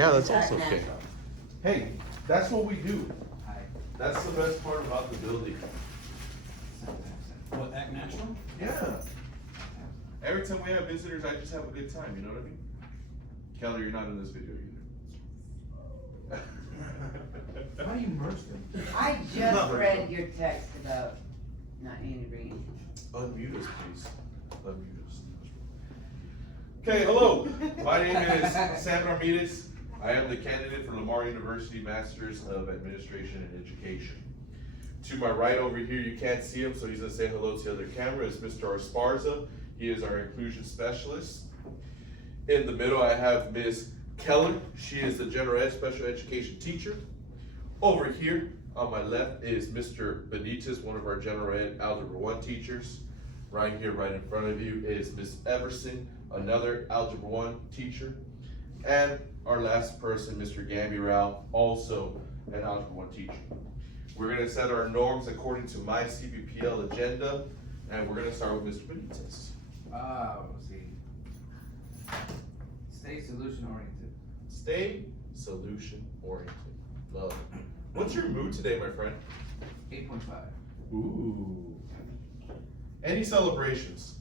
Yeah, that's also okay. Hey, that's what we do. That's the best part about the building. What, act natural? Yeah. Every time we have visitors, I just have a good time, you know what I mean? Keller, you're not in this video either. How do you merge them? I just read your text about not needing to read. Unmute us, please. Unmute us. Okay, hello. My name is Sam Ramirez. I am the candidate for Lamar University Masters of Administration and Education. To my right over here, you can't see him, so he's gonna say hello to the other camera, is Mr. Esparza. He is our inclusion specialist. In the middle, I have Ms. Keller. She is the general ed special education teacher. Over here, on my left, is Mr. Benitez, one of our general ed Algebra 1 teachers. Right here, right in front of you, is Ms. Everson, another Algebra 1 teacher. And our last person, Mr. Gambirow, also an Algebra 1 teacher. We're gonna set our norms according to my CBPL agenda, and we're gonna start with Mr. Benitez. Let's see. Stay solution oriented. Stay solution oriented. Love it. What's your mood today, my friend? 8.5. Ooh. Any celebrations?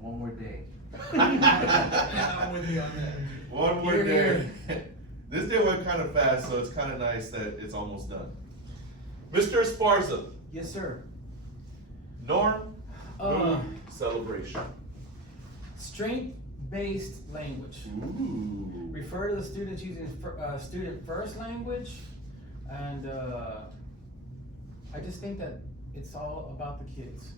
One more day. I'm with you on that. One more Here, day. here. This day went kind of fast, so it's kind of nice that it's almost done. Mr. Esparza, Yes, sir. norm, Uh, mood, celebration. Strength-based language. Ooh. Refer to the students using student first language, and I just think that it's all about the kids.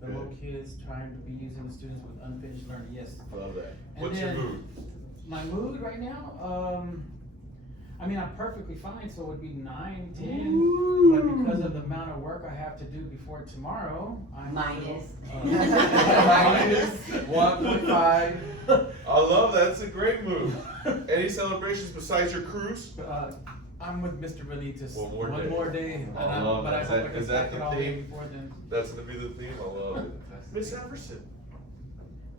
The Good. little kids trying to be using the students with unfinished learning, yes. Love that. And What's your then- mood? My mood right now, I mean, I'm perfectly fine, so it would be 9, 10, but because of the amount of work I have to do before tomorrow, I'm. Minus. Minus 1.5. I love that. That's a great move. Any celebrations besides your cruise? I'm with Mr. Benitez. One more day. One more day. I love But I that. hope I can Is that stack the it all in theme? before then. That's gonna be the theme. I love it. Miss Everson.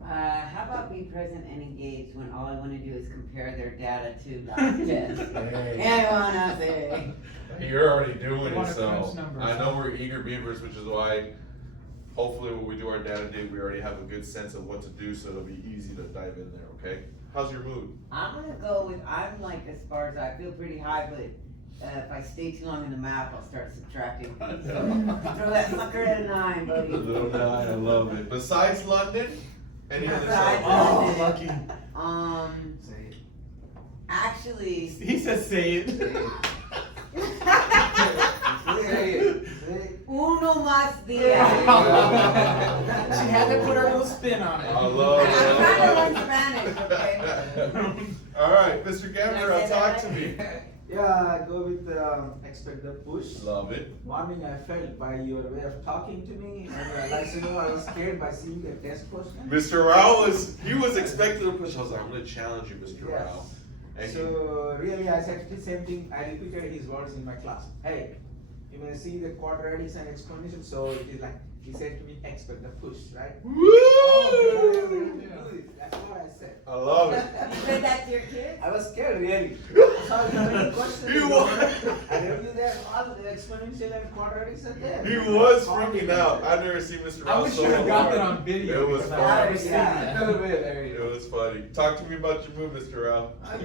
How about be present and engaged when all I wanna do is compare their data to last test? Hey. I wanna say. You're already doing We it, wanna so crunch numbers, I know huh? we're eager beavers, which is why hopefully when we do our data day, we already have a good sense of what to do, so it'll be easy to dive in there, okay? How's your mood? I'm gonna go with, I'm like as far as I feel pretty high, but if I stay too long in the math, I'll start subtracting. I So, know. throw that sucker at a 9, The buddy. little guy, I love it. Besides London, any other Besides celebrations? London. Lucky. Say it. Actually. He says say it. Say it. Uno más días. She had to put her little spin on it. I love it. I'm trying to learn Spanish, okay? All right, Mr. Can I Gamera, say talk that? to me. Yeah, I go with expect the push. Love it. Morning, I felt by your way of talking to me, and like you know, I was scared by seeing the test question. Mr. Rao was expecting to push. I was like, I'm gonna challenge you, Mr. Yes. Rao. And So really, I said the same thing. I repeated his words in my class. Hey, you may see the quadratics and exponentials. So it is like he said to me, expect the push, right? Woo! That's what I said. I love it. You said that to your kids? I was scared, really. So I made questions. He was. I told you that all the exponential and quadratics are there. He was freaking out. I've never seen Mr. I Rao wish so you had got that hard. on video. It was because I've fun. never seen Yeah, that. a little bit, Larry. It was funny. Talk to me about your move, Mr. Rao. I'm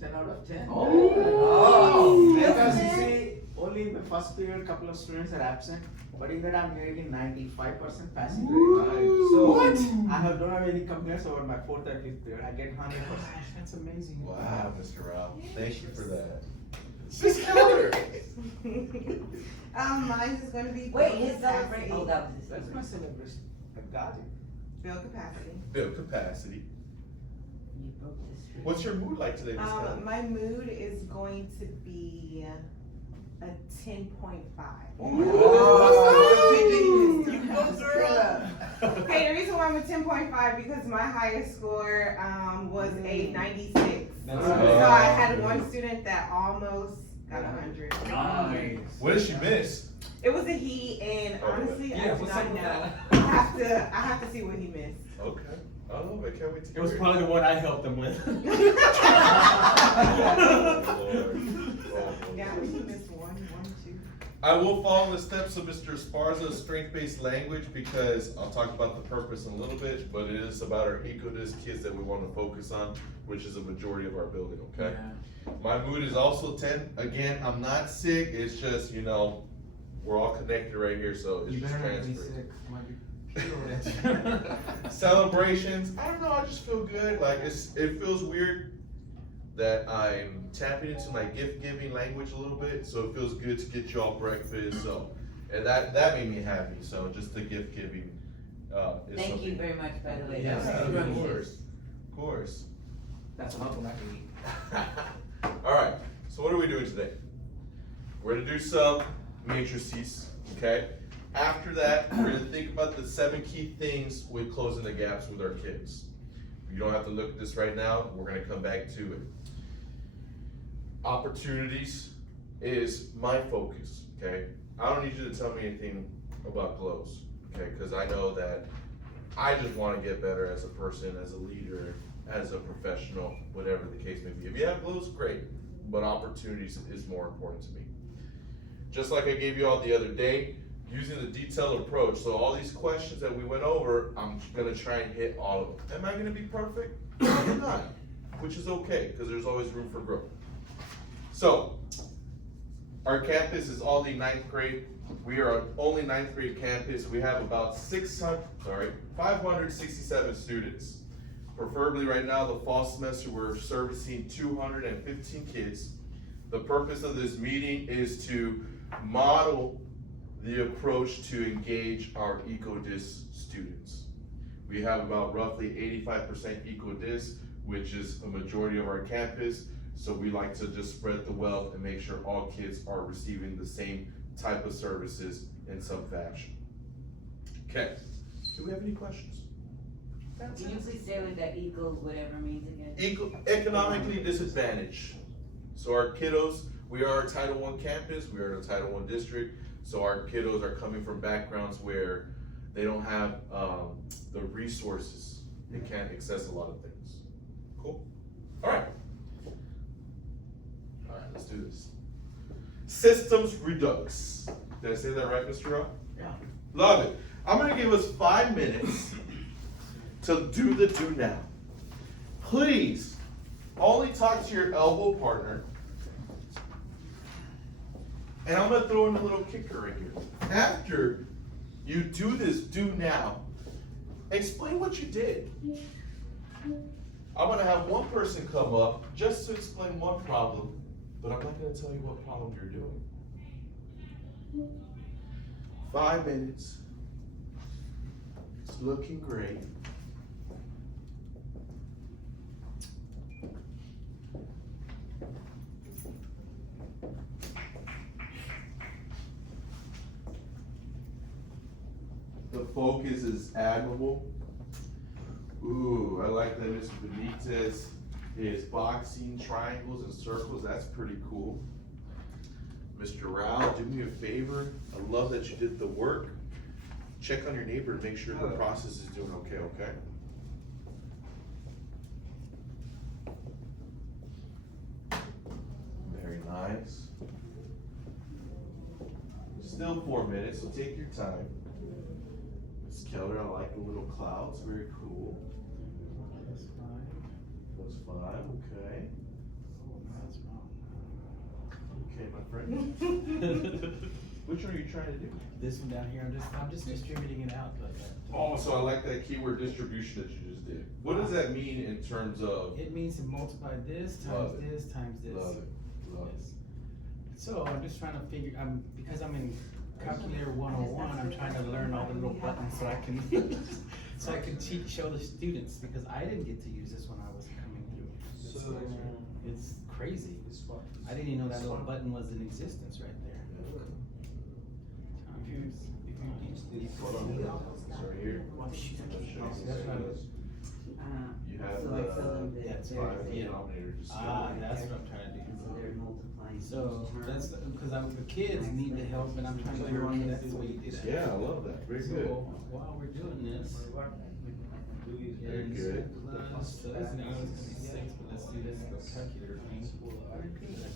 10 out of 10. Oh. Because you see, only in the first period, a couple of students are absent, but in that I'm getting 95% passing rate. So What? I don't have any complaints over my fourth and fifth period. I get 100%. That's amazing. Wow, Mr. Rao. Thank you for that. Miss Keller. Mine is gonna be. Wait, build his celebration. capacity. Oh, that was his That's my celebration. celebration. I got it. Build capacity. Build capacity. You broke the streak. What's your mood like today, Miss Keller? My mood is going to be a 10.5. Oh my God. You go, girl. Okay, the reason why I'm a 10.5 because my highest score was a 96. That's So good. I had one student that almost got 100. Nice. What did she miss? It was a he, and Okay. honestly, Yeah, I do what's not up with know. that? I have to see what he missed. Okay. I love it, can't wait to It was hear probably the one I helped them with. Oh, Lord. Oh, Yeah, Lord. we missed one, two. I will follow the steps of Mr. Esparza's strength-based language because I'll talk about the purpose in a little bit, but it is about our EcoDisc kids that we want to focus on, which is a majority of our building, okay? Yeah. My mood is also 10. Again, I'm not sick, it's just, you know, we're all connected right here, so it's You just better not be transferred. sick. Might be Celebrations, I don't know, I just feel good. Like it feels weird that I'm tapping into my gift giving language a little bit, so it feels good to get you all breakfast. So, and that made me happy. So just the gift giving is Thank something. you very much, by the way. Yeah, That was of really course, good. of course. That's an uncle I can eat. All right. So what are we doing today? We're gonna do some matrices, okay? After that, we're gonna think about the 7 key things with closing the gaps with our kids. You don't have to look at this right now, we're gonna come back to it. Opportunities is my focus, okay? I don't need you to tell me anything about glows, okay? Cause I know that I just wanna get better as a person, as a leader, as a professional, whatever the case may be. If you have glows, great, but opportunities is more important to me. Just like I gave you all the other day, using the detailed approach, so all these questions that we went over, I'm gonna try and hit all of them. Am I gonna be perfect? I'm not, which is okay, because there's always room for growth. So, our campus is all the 9th grade. We are an only 9th grade campus. We have about 567 students. Preferably right now, the fall semester, we're servicing 215 kids. The purpose of this meeting is to model the approach to engage our EcoDisc students. We have about roughly 85% EcoDisc, which is a majority of our campus. So we like to just spread the wealth and make sure all kids are receiving the same type of services in some fashion. Okay, do we have any questions? Can you please say what that equals whatever means again? Economically disadvantaged. So our kiddos, we are a Title I campus, we are in a Title I district, so our kiddos are coming from backgrounds where they don't have the resources, they can't access a lot of things. Cool? All right. All right, let's do this. Systems redux. Did I say that right, Mr. Rock? Yeah. Love it. I'm gonna give us 5 minutes to do the do now. Please, only talk to your elbow partner. And I'm gonna throw in a little kicker right here. After you do this do now, explain what you did. I'm gonna have one person come up just to explain one problem, but I'm not gonna tell you what problem you're doing. 5 minutes. It's looking great. The focus is admirable. Ooh, I like that Mr. Benitez is boxing triangles and circles. That's pretty cool. Mr. Rao, do me a favor. I love that you did the work. Check on your neighbor to make sure the process is doing okay, okay? Very nice. Still 4 minutes, so take your time. Miss Keller, I like the little clouds, very cool. That's fine. That's 5, okay. Oh, that's wrong. Okay, my friend. Which one are you trying to do? This one down here, I'm just distributing it out like that. Oh, so I like that keyword distribution that you just did. What does that mean in terms of? It means to multiply this Love times it. this times this. Love it, love it. Yes. So I'm just trying to figure, because I'm in Calculator 101, I'm trying to learn all the little buttons so I can, so I can show the students, because I didn't get to use this when I was coming through. So, It's crazy. this one. I didn't even know that little button was in existence right there. Hold on, it's right here. That's right. You have So I tell them that That's they're- five yeah. denominator, just. That's what I'm trying to do. So they're multiplying. So each term. that's, because the kids need the help and I'm trying to learn that's the way you do that. Yeah, I love that, very good. So while we're doing this, do is Yeah, Very you good. said plus, so this now is gonna be 6, but let's do this calculator thing. I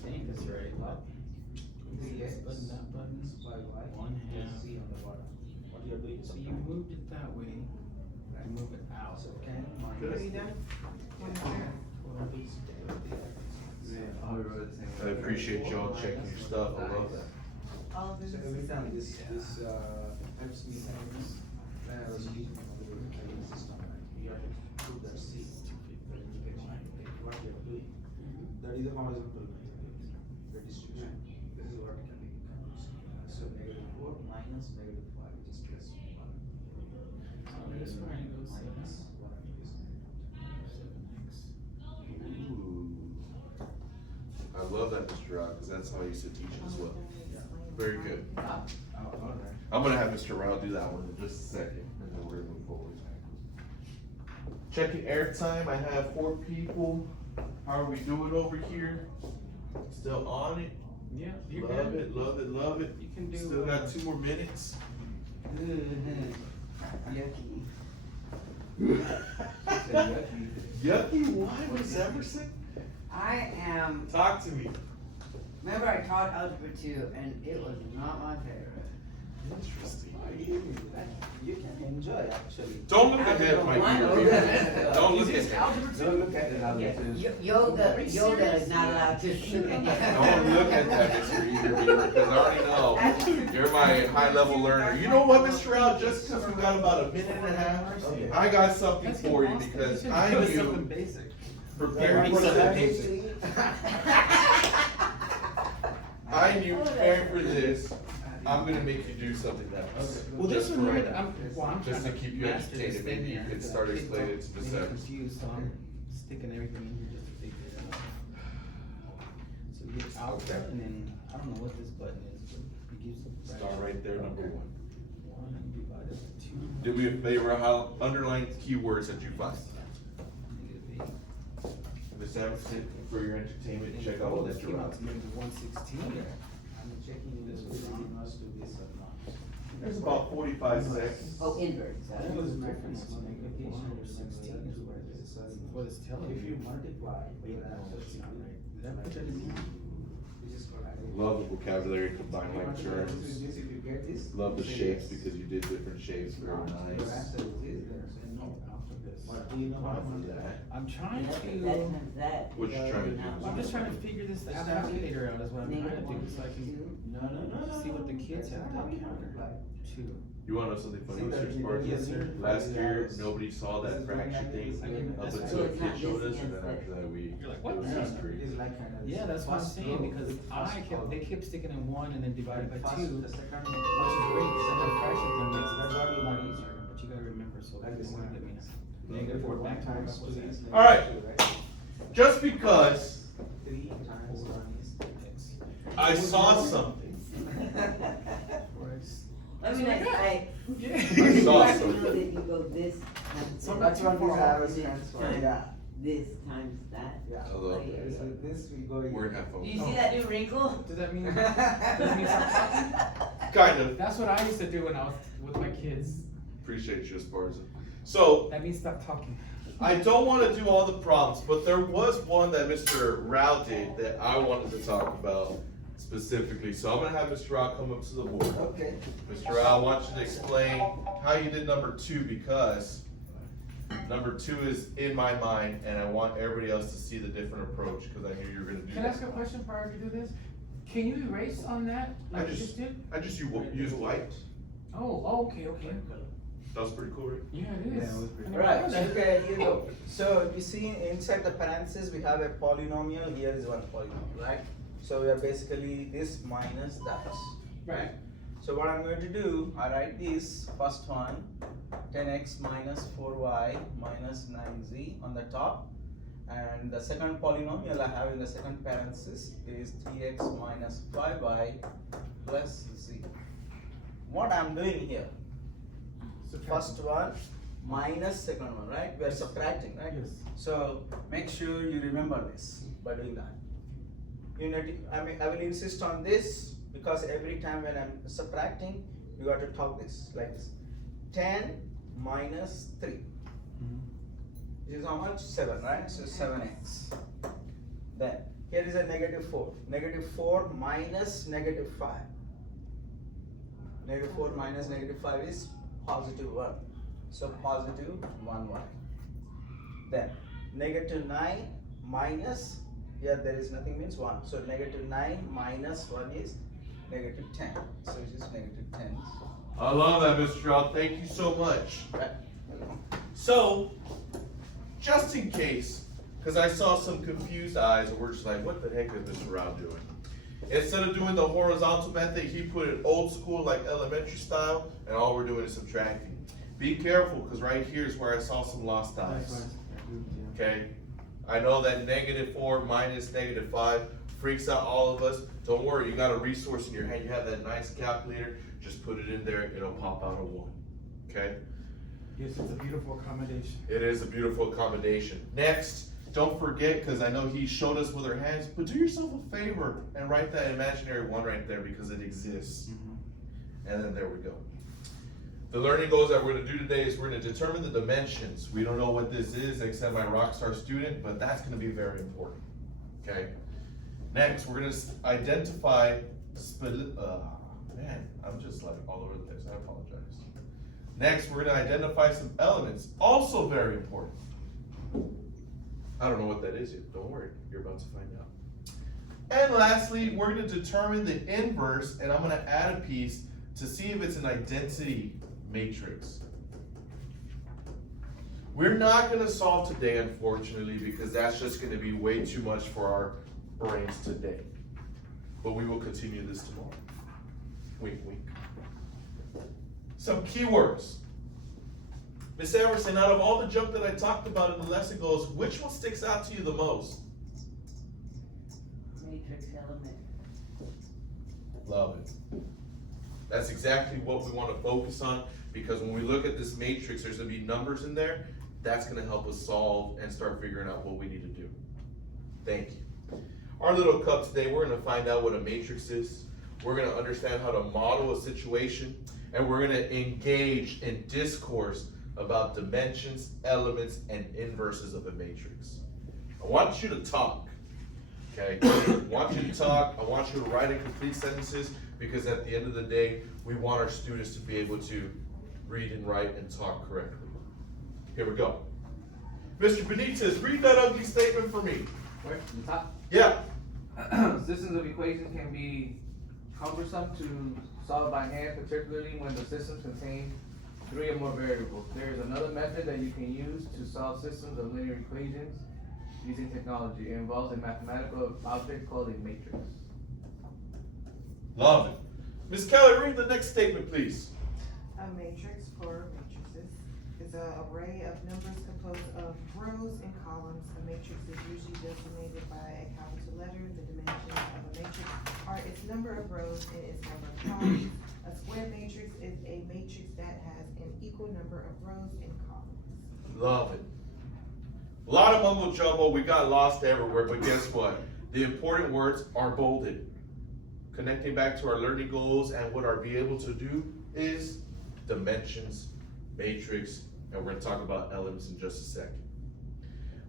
think that's right. This button, that button, one half. C on the bottom. What you are doing is So you moved it that way, you move it out. So 10 Are minus. you done? One more. I appreciate y'all checking your stuff, I love that. All of this So is every the time same. this helps me when I was teaching on the calculating system, right? You have to put that C, then you get what you are doing. That is a horizontal the distribution. This is vertical. So -4 minus -5, which is plus 1. So this triangle is Minus 1 is 7x. Ooh. I love that, Mr. Rao, because that's how I used to teach as well. Very good. alright. I'm gonna have Mr. Rao do that one in just a second, and then we're gonna move forward. Checking airtime, I have 4 people. How are we doing over here? Still on it? Yeah, you're Love good. it, love it, love it. You can do. Still got 2 more minutes. Yucky. Yucky, why, Miss Emerson? I am, Talk to me. remember I taught algebra 2 and it was not my favorite. Interesting. You can enjoy actually. Don't look ahead, my Algebra dear. one? Don't look Is this ahead. algebra Don't look at it, I'll Yeah, get you. yoga is not allowed to look at. Don't look at that, Mr. Eater, because I already know you're my high-level learner. You know what, Mr. Rao, just because we got about a minute and a half, Okay. I got something for you, because I Something knew basic. preparing for this, I knew preparing for this, I'm gonna make you do something else. Well, this Just one for- here, I'm just trying to keep you master this educated, thing maybe you here, could 'cause start kids explaining don't- it to the they get Sevens. confused, so I'm sticking everything in here just to figure it out. So you get alpha, and then, I don't know what this button is, but it gives the. Start right there, number 1. 1 divided by 2. Do me a favor, how, underline keywords that you find. Negative 8. Miss Emerson, for your entertainment, check out Oh, what this Mr. came Rao. out to maybe 116. I'm checking this was on us to this or not. There's about 45 seconds. Oh, inverse. That was difference. What it's telling If you me. multiply, Wait, your no, answer that's is not not right. Is that what that is? This is correct. Love the vocabulary, combined like If terms. you get this. Love the say shapes yes. because you did different shapes, very Your nice. answer is this, then say no. Alphabets. What do you know Love about that. I'm trying That to, times that. What you trying to do? I'm just trying to figure this calculator out is what I'm trying to do, so I can No. see what the kids have done counter. 2. You wanna know something funny, See that Mr. you Sparks? did yes, Last sir. year, nobody saw This that is fraction like thing I up can- until So a it's kid not showed this us, and then against after that, we, You're like, it what was the heck? history. It's like kind of. Yeah, that's what I'm first saying, row, because they kept sticking in 1 and then divided by First, 2, the second, which is great, second fraction then makes it That's what you a lot want. easier, but you gotta remember, so Like this that's one. what let me know. Negative 4 back times, what's that? All right. Just because 3 times 1 is X. I saw something, Let me know, I. Yeah. I saw You have to something. know that you go this times. So That's what these arrows this stands for, times yeah. This times that. Yeah. I love that. So this will go. We're in Do headphones. you see that new wrinkle? Does that mean, does that mean stop talking? Kind of, That's what I used to do when I was with my kids. appreciate you, Sparks. So, That means stop talking. I don't wanna do all the problems, but there was one that Mr. Rao did that I wanted to talk about specifically. So I'm gonna have Mr. Rao come up to the board. Okay. Mr. Rao, I want you to explain how you did number 2, because number 2 is in my mind, and I want everybody else to see the different approach, because I knew you were gonna do Can I ask a that. question prior to do this? Can you erase on that, like you just did? I just use white. Oh, okay. That was pretty cool, right? Yeah, it Yeah, is. it was pretty I never Right, heard that. okay, here you go. So you see inside the parentheses, we have a polynomial, here is one polynomial, right? So we are basically this minus that. Right. So what I'm going to do, I write this first one, 10x minus 4y minus 9z on the top. And the second polynomial I have in the second parenthesis is 3x minus 5y plus z. What I'm doing here, first one minus second one, right? We are subtracting, right? Yes. So make sure you remember this by doing that. I will insist on this because every time when I'm subtracting, you got to talk this like this. 10 minus 3. This is how much? 7, right? So 7x. Then here is a negative 4. Negative 4 minus negative 5. Negative 4 minus negative 5 is positive 1. So positive 1y. Then negative 9 minus, here there is nothing means 1. So negative 9 minus 1 is negative 10. So it is negative 10. I love that, Mr. Rao. Thank you so much. Right? So, just in case, because I saw some confused eyes and we're just like, what the heck is Mr. Rao doing? Instead of doing the horizontal method, he put it old school, like elementary style, and all we're doing is subtracting. Be careful, because right here is where I saw some lost eyes. Okay? I know that negative 4 minus negative 5 freaks out all of us. Don't worry, you got a resource in your hand. You have that nice calculator. Just put it in there, it'll pop out a 1. Okay? Yes, it's a beautiful accommodation. It is a beautiful accommodation. Next, don't forget, because I know he showed us with our hands, but do yourself a favor and write that imaginary 1 right there because it exists. And then there we go. The learning goals that we're going to do today is we're going to determine the dimensions. We don't know what this is except my rockstar student, but that's going to be very important. Okay? Next, we're going to identify, man, I'm just like all over the place. I apologize. Next, we're going to identify some elements, also very important. I don't know what that is yet. Don't worry, you're about to find out. And lastly, we're going to determine the inverse, and I'm going to add a piece to see if it's an identity matrix. We're not going to solve today, unfortunately, because that's just going to be way too much for our brains today. But we will continue this tomorrow. Wink, wink. Some keywords. Miss Emerson, out of all the junk that I talked about in the lesson goals, which one sticks out to you the most? Matrix element. Love it. That's exactly what we want to focus on, because when we look at this matrix, there's going to be numbers in there. That's going to help us solve and start figuring out what we need to do. Thank you. Our little cup today, we're going to find out what a matrix is. We're going to understand how to model a situation, and we're going to engage in discourse about dimensions, elements, and inverses of a matrix. I want you to talk, okay? I want you to talk. I want you to write in complete sentences, because at the end of the day, we want our students to be able to read and write and talk correctly. Here we go. Mr. Benitez, read that ugly statement for me. Where? The top? Yeah. Systems of equations can be cumbersome to solve by hand, particularly when the systems contain 3 or more variables. There is another method that you can use to solve systems of linear equations using technology. It involves a mathematical object called a matrix. Love it. Ms. Kelly, read the next statement, please. A matrix for matrices is an array of numbers composed of rows and columns. A matrix is usually designated by a capital letter. The dimensions of a matrix are its number of rows and its number of columns. A square matrix is a matrix that has an equal number of rows and columns. Love it. A lot of mumbo jumbo, we got lost everywhere, but guess what? The important words are bolded. Connecting back to our learning goals and what our be able to do is dimensions, matrix, and we're going to talk about elements in just a second.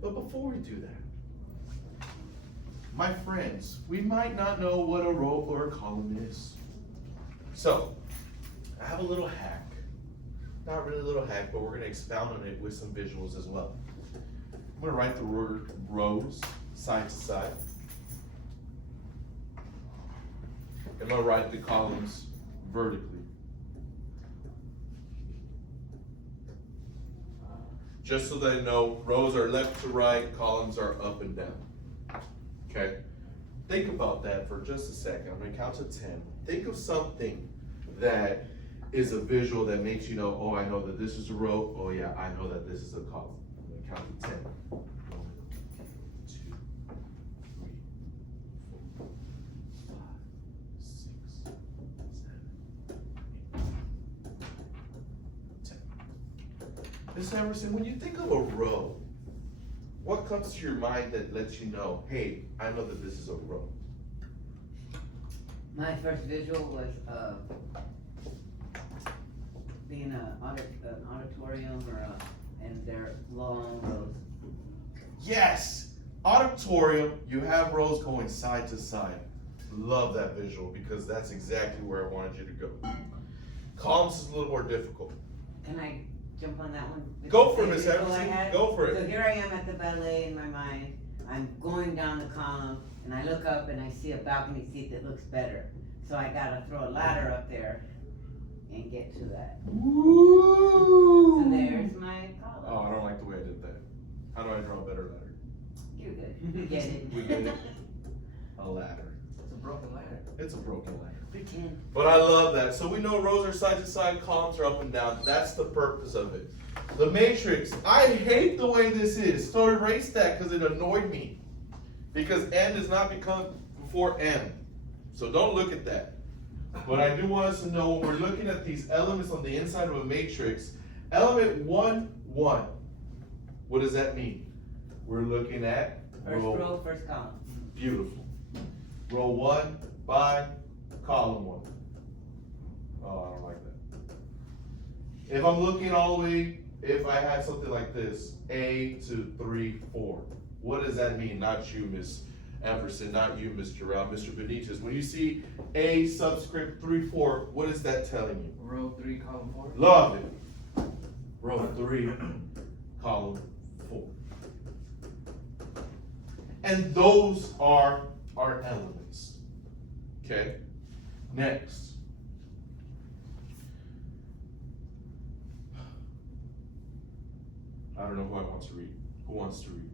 But before we do that, my friends, we might not know what a row or a column is. So, I have a little hack. Not really a little hack, but we're going to expound on it with some visuals as well. I'm going to write the word rows side to side. I'm going to write the columns vertically. Just so that I know, rows are left to right, columns are up and down. Okay? Think about that for just a second. I'm going to count to 10. Think of something that is a visual that makes you know, oh, I know that this is a row. Oh, yeah, I know that this is a column. I'm going to count to 10. 1, 2, 3, 4, 5, 6, 7, 8, 10. Ms. Emerson, when you think of a row, what comes to your mind that lets you know, hey, I know that this is a row? My first visual was being an auditorium or and they're long rows. Yes! Auditorium, you have rows going side to side. Love that visual because that's exactly where I wanted you to go. Columns is a little more difficult. Can I jump on that one? With Go the for it, same Miss visual I Everson. had? Go for So it. here I am at the ballet in my mind, I'm going down the column, and I look up and I see a balcony seat that looks better. So I gotta throw a ladder up there and get to that. So there's my column. Oh, I don't like the way I did that. How do I draw a better ladder? You're good, you get it. We get it. A ladder. It's a broken ladder. It's a broken ladder. Pretend. But I love that. So we know rows are side to side, columns are up and down. That's the purpose of it. The matrix, I hate the way this is. So erase that because it annoyed me. Because n does not become before m. So don't look at that. But I do want us to know when we're looking at these elements on the inside of a matrix, element 1, 1. What does that mean? We're looking at First row, first column. Beautiful. Row 1 by column 1. Oh, I don't like that. If I'm looking all the way, if I had something like this, A to 3, 4. What does that mean? Not you, Miss Everson, not you, Mr. Rao, Mr. Benitez. When you see A subscript 3, 4, what is that telling you? Row 3, column 4. Love it. Row 3, column 4. And those are our elements. Okay? Next. I don't know who wants to read. Who wants to read?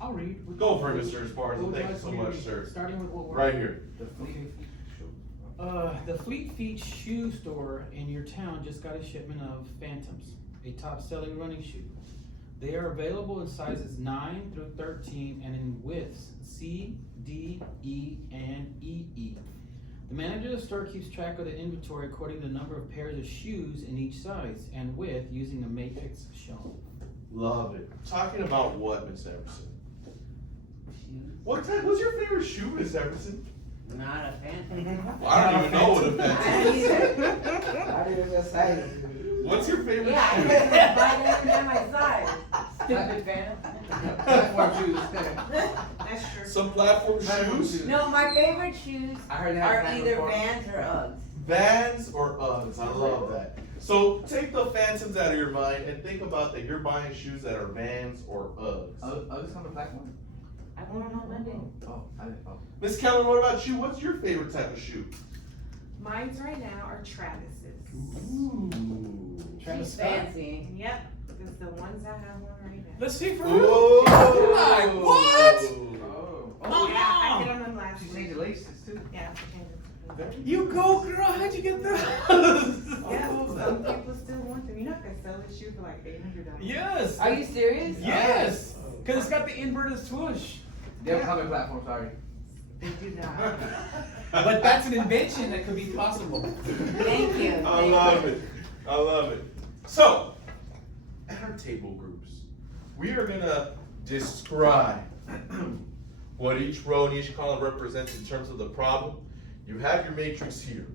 I'll read. Go for it, Mr. Esparza. What would Thank you you so like me to much, read? sir. Starting with what we're. Right here. The fleet. The Fleet Feet shoe store in your town just got a shipment of Phantoms, a top-selling running shoe. They are available in sizes 9 through 13 and in widths C, D, E, and EE. The manager of the store keeps track of the inventory according to the number of pairs of shoes in each size and width using a matrix shown. Love it. Talking about what, Miss Everson? Shoes. What's your favorite shoe, Miss Everson? Not a phantom. I don't even know what a I fancy don't is. either. I was just saying. What's your favorite Yeah, I shoe? couldn't buy them in my size. Stupid phantom. Platform shoes. That's true. Some platform Platform shoes? shoes. No, my favorite shoes I heard they have are Phantom either before. Vans or Uggs. Vans or Uggs, I love that. So take the Phantoms out of your mind and think about that you're buying shoes that are Vans or Uggs. Uggs on the platform? I want them on Monday. Oh, I didn't know. Miss Keller, what about you? What's your favorite type of shoe? Mine's right now are Travis's. Ooh. Travis She's Scott. fancy. Yep, it's the ones I have on right now. Let's see for Ooh. real. Like, what? Oh. Yeah, I get on them last She week. changed the laces too. Yeah, I changed them. You go, girl. How'd you get those? Yeah, some people still want them. You know, I can sell this shoe for like $800. Yes. Are you serious? Yes. Cause it's got the inverted swoosh. They have a common platform, sorry. They do not. But that's an invention that could be possible. Thank you. I love it. I love it. So, at our table groups, we are gonna describe what each row and each column represents in terms of the problem. You have your matrix here.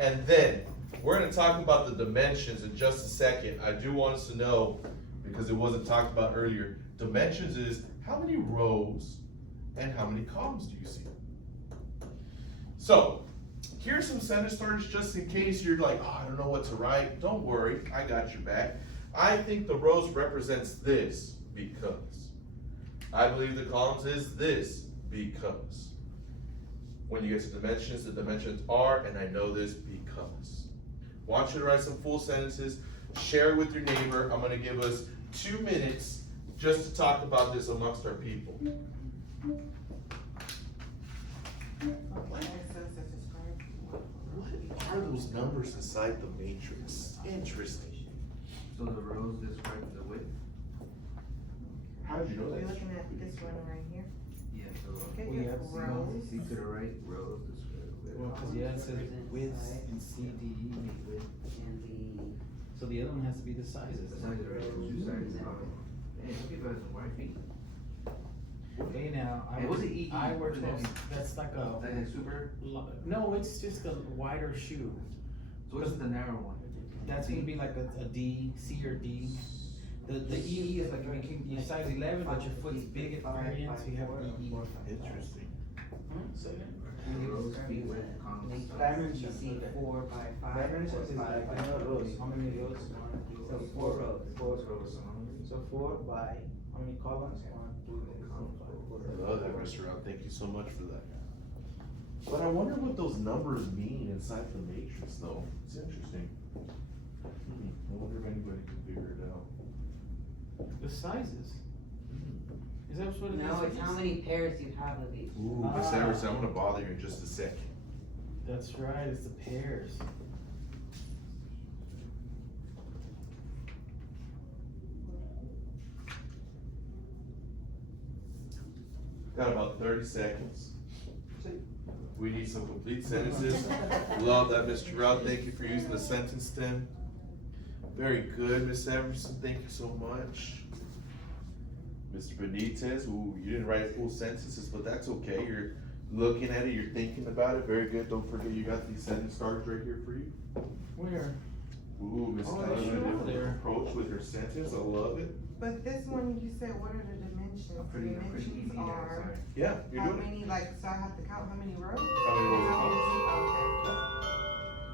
And then, we're gonna talk about the dimensions in just a second. I do want us to know, because it wasn't talked about earlier, dimensions is how many rows and how many columns do you see? So, here's some sentence starters just in case you're like, oh, I don't know what to write. Don't worry, I got your back. I think the rows represents this because. I believe the columns is this because. When you get to dimensions, the dimensions are, and I know this because. Want you to write some full sentences, share it with your neighbor. I'm gonna give us 2 minutes just to talk about this amongst our people. What are those numbers inside the matrix? Interesting. So the rows describe the width? How did you know We're that? looking at this one right here. Yeah, so. Okay, We you have have rows. C to the right, rows describe the Well, width. cause yeah, it says widths and CDE width. And So the other one has to be the sizes. The size of the rows, two sides. Hey, some people have some wide feet. Okay, now, Hey, what's the EE? I wear What does that 12, mean? that's like a, Like a super, no, it's just a wider shoe. so what's the narrow one? That's gonna be like a D, C or D. The EE is like you're size 11, but your foot's big at the very end, so you have EE. Interesting. Dimension, see, 4 by 5. Dimensions is like, rows, how many rows? So 4 rows. 4 rows. So 4 by, how many columns? 1, 2, 3, 4, 5. I love that, Mr. Rao, thank you so much for that. But I wonder what those numbers mean inside the matrix though, it's interesting. I wonder if anybody can figure it out. The sizes. Is that what it is? No, it's how many pairs you have of each. Ooh, Miss Everson, I'm gonna bother you in just a second. That's right, it's the pairs. Got about 30 seconds. We need some complete sentences. Love that, Mr. Rao, thank you for using the sentence stem. Very good, Miss Everson, thank you so much. Mr. Benitez, ooh, you didn't write full sentences, but that's okay. You're looking at it, you're thinking about it, very good. Don't forget you got these sentence starts right here for you. Where? Ooh, Miss Oh, Tyler, they're a different there. approach with her sentence, I love it. But this one, you said, what are the dimensions? The I'm pretty dimensions easy, are, Yeah, you're how doing it. many, like, so I have to count how many rows? How many rows of How columns?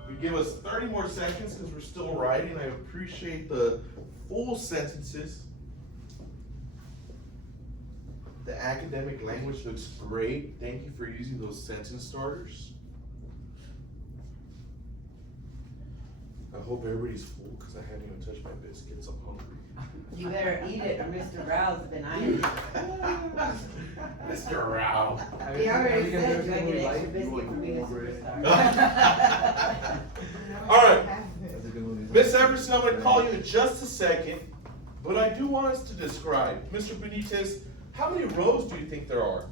many- You give us 30 more seconds because we're still writing. I appreciate the full sentences. The academic language looks great. Thank you for using those sentence starters. I hope everybody's full because I haven't even touched my biscuits. I'm hungry. You better eat it, or Mr. Rao's been eyeing you. Mr. Rao. He already said, you get an extra biscuit for being a superstar. All right. That's a good movie. Miss Everson, I'm gonna call you in just a second, but I do want us to describe, Mr. Benitez, how many rows do you think there are?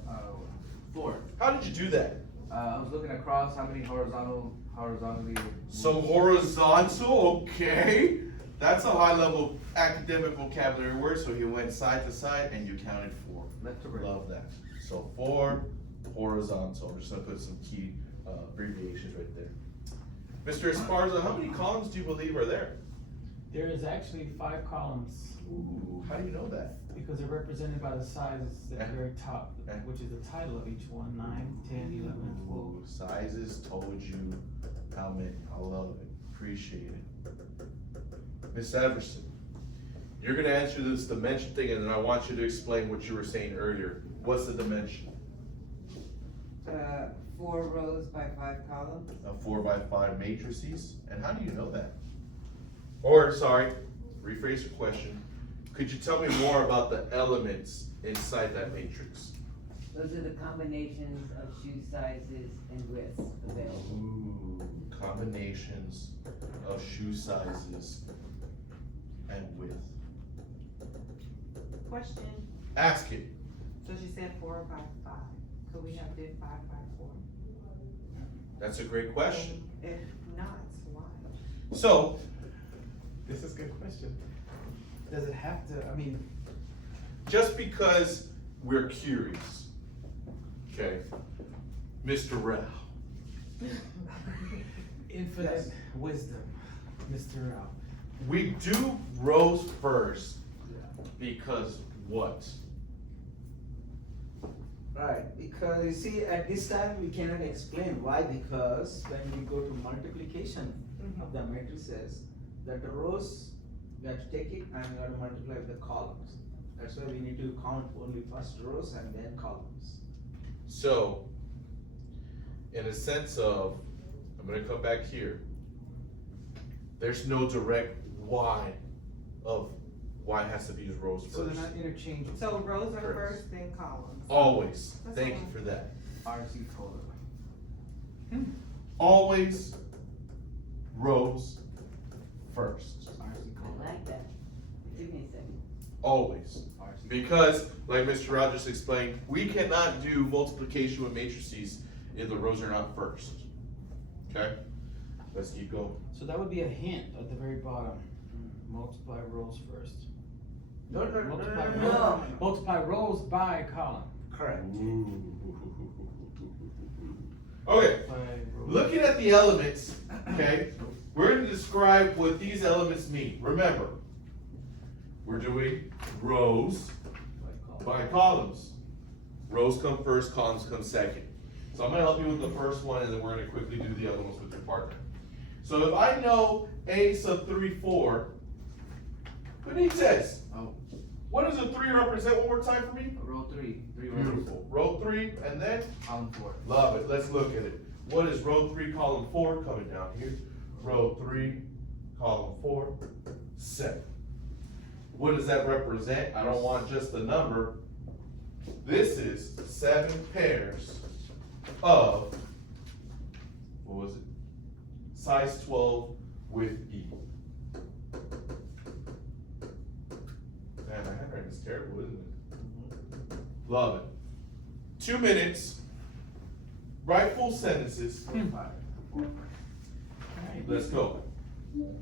4. How did you do that? I was looking across how many horizontally. So horizontal, okay. That's a high level academic vocabulary word, so you went side to side and you counted 4. Left to right. Love that. So 4, horizontal. I'm just gonna put some key abbreviations right there. Mr. Esparza, how many columns do you believe are there? There is actually 5 columns, Ooh, how do you know that? because they're represented by the sizes at the very top, Yeah. which is the title of each one, 9, 10, 11, and 12. Ooh, sizes told you how many. I love it. Appreciate it. Miss Everson, you're gonna answer this dimension thing, and then I want you to explain what you were saying earlier. What's the dimension? 4 rows by 5 columns. 4 by 5 matrices, and how do you know that? Or, sorry, rephrase your question. Could you tell me more about the elements inside that matrix? Those are the combinations of shoe sizes and widths available. Ooh, combinations of shoe sizes and width. Question, Ask it. so she said 4 by 5, could we have did 5 by 4? That's a great question. If not, why? So, This is a good question. Does it have to, I mean, just because we're curious, okay, Mr. Rao, infinite Yes. wisdom, Mr. Rao. we do rows first because what? Right, because you see, at this time, we cannot explain why, because when we go to multiplication of the matrices, that the rows, we have to take it and we have to multiply with the columns. That's why we need to count only first rows and then columns. So, in a sense of, I'm gonna come back here. There's no direct why of why it has to be used rows So they're first. not interchangeable. So rows are Correct. first, then columns. Always, That's thank all. you for that. RC total. Always rows first. RC I total. like that. Give me a second. Always. RC. Because, like Mr. Rogers explained, we cannot do multiplication with matrices if the rows are not first. Okay? Let's keep going. So that would be a hint at the very bottom. Multiply rows first. No, no, no, no, Multiply no, rows- no. Multiply rows by column. Correct. Okay, Multiply rows. looking at the elements, okay, We're gonna describe what these elements mean. Remember, we're doing rows by columns. Rows come first, columns come second. So I'm gonna help you with the first one, and then we're gonna quickly do the other ones with your partner. So if I know A sub 3, 4, what needs this? Oh. What does a 3 represent one more time for me? Row 3, 3 rows. Beautiful. Row 3, and then? Column 4. Love it. Let's look at it. What is row 3, column 4 coming down here? Row 3, column 4, 7. What does that represent? I don't want just the number. This is 7 pairs of, what was it? Size 12 with E. Man, my handwriting is terrible, isn't it? Love it. 2 minutes. Write full sentences. 4, 5, 4, 5. Let's go. You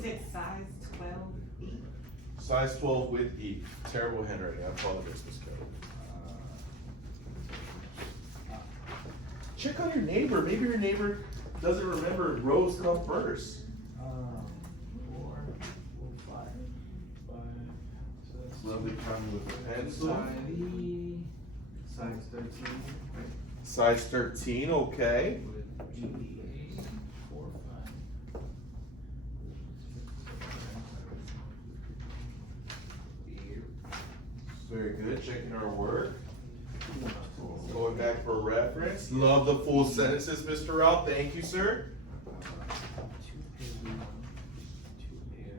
said size 12 E? Size 12 with E. Terrible handwriting. I apologize, Ms. Kelly. Check on your neighbor. Maybe your neighbor doesn't remember rows come first. 4, 5, 5. So that's Lovely time with the pencil. Size 13. Size 13, okay. With E. 4, 5. Very good. Checking our work. Going back for reference. Love the full sentences, Mr. Rao. Thank you, sir. 2 pair, 2 pair,